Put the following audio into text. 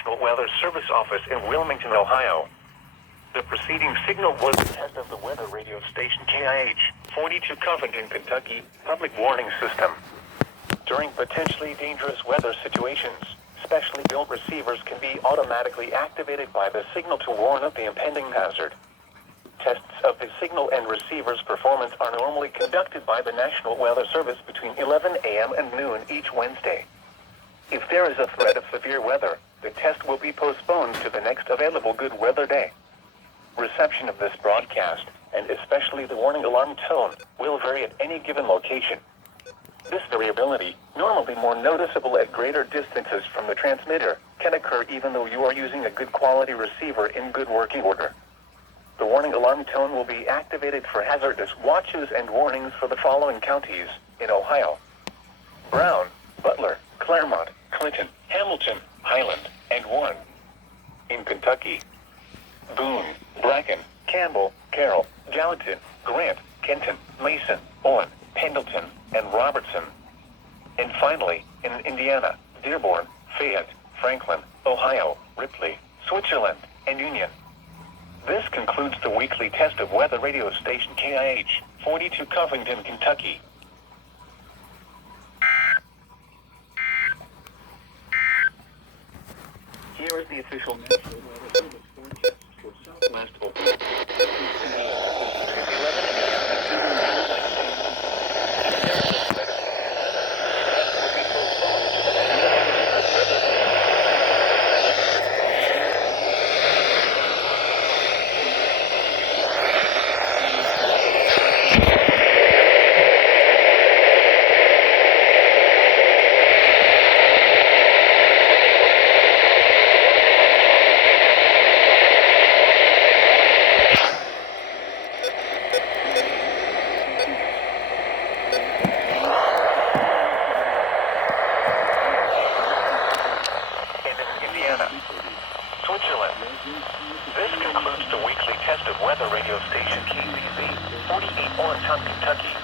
National Weather Service office in Wilmington, Ohio. The preceding signal was the test of the weather radio station KIH 42 Covington, Kentucky public warning system. During potentially dangerous weather situations, specially built receivers can be automatically activated by the signal to warn of the impending hazard. Tests of the signal and receiver's performance are normally conducted by the National Weather Service between 11 a.m. and noon each Wednesday. If there is a threat of severe weather, the test will be postponed to the next available good weather day. Reception of this broadcast, and especially the warning alarm tone, will vary at any given location. This variability, normally more noticeable at greater distances from the transmitter, can occur even though you are using a good quality receiver in good working order. The warning alarm tone will be activated for hazardous watches and warnings for the following counties in Ohio: Brown, Butler, Claremont, Clinton, Hamilton, Highland, and Warren. In Kentucky: Boone, Bracken, Campbell, Carroll, Gallatin, Grant, Kenton, Mason, Owen, Pendleton, and Robertson. And finally, in Indiana: Dearborn, Fayette, Franklin, Ohio, Ripley, Switzerland, and Union. This concludes the weekly test of weather radio station KIH 42 Covington, Kentucky. Here is the official National Weather Service forecast for Southwest Oklahoma. Switzerland. This concludes the weekly test of weather radio station KZZ 48 Orton, Kentucky.